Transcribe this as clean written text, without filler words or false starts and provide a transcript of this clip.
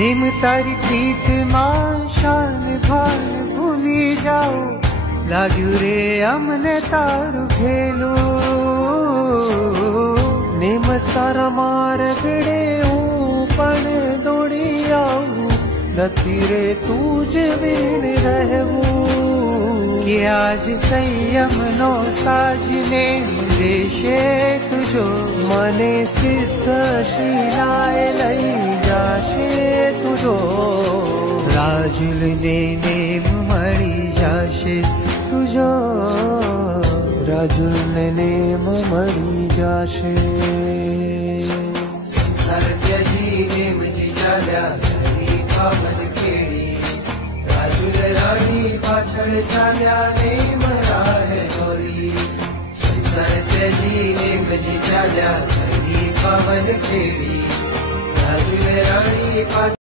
Name तारी प्रीत मां शान भान भूली जाओ, लाग्यू रे अमने तारू भेलो। नेम तारा मार गड़े हूँ पण दौड़ी आऊं, नथी रे तूज वीण रहवू। कि आज संयम नो साजने देशे तुझो, मने सिद्ध शिलाए लई जाशे तुझो। राजुल ने नेम मळी जाशे तुझो, राजुल ने नेम मळी जाशे। संसार त्याजी नेम जी चाल्या घरी पावन केड़ी, राजुल राणी पाछळ चाल्या नेम राहे दोरी। संसार त्याजी नेम जी चाल्या घरी पावन केड़ी, राजुल राणी